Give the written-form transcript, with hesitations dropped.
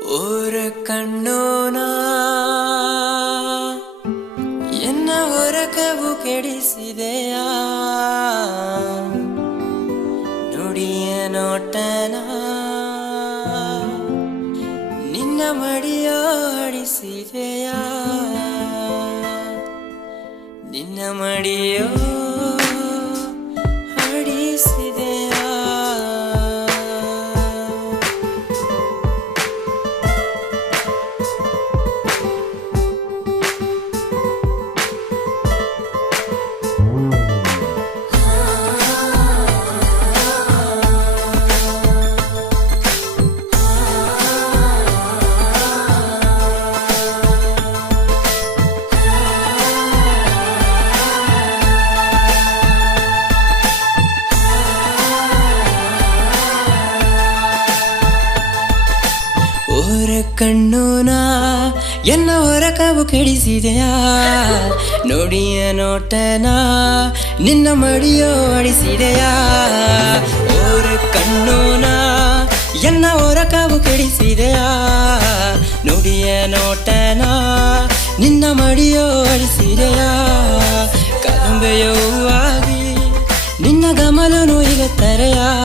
ಓರ ಕಣ್ಣೋನ ಎನ್ನ ಹೊರಕವು ಕೆಡಿಸಿದೆಯ ನುಡಿಯ ನೋಟನ ನಿನ್ನ ಮಡಿಯೋಡಿಸಿದೆಯ ನಿನ್ನ ಮಡಿಯೋ ಆಡಿಸಿದೆಯ ಓರ ಕಣ್ಣೋನ ಎನ್ನ ಹೊರಕವು ಕೆಡಿಸಿದೆಯ ನುಡಿಯ ನೋಟನ ನಿನ್ನ ಮಡಿಯೋ ಆಡಿಸಿದೆಯ ಓರ ಕಣ್ಣೋನ ಎನ್ನ ಹೊರಕವು ಕೆಡಿಸಿದೆಯ ನುಡಿಯ ನೋಟನ ನಿನ್ನ ಮಡಿಯೋ ಆಡಿಸಿದೆಯ ಕದಂಬೆಯೋ ಆಗಿ ನಿನ್ನ ಗಮಲನು ಈಗ ತರೆಯ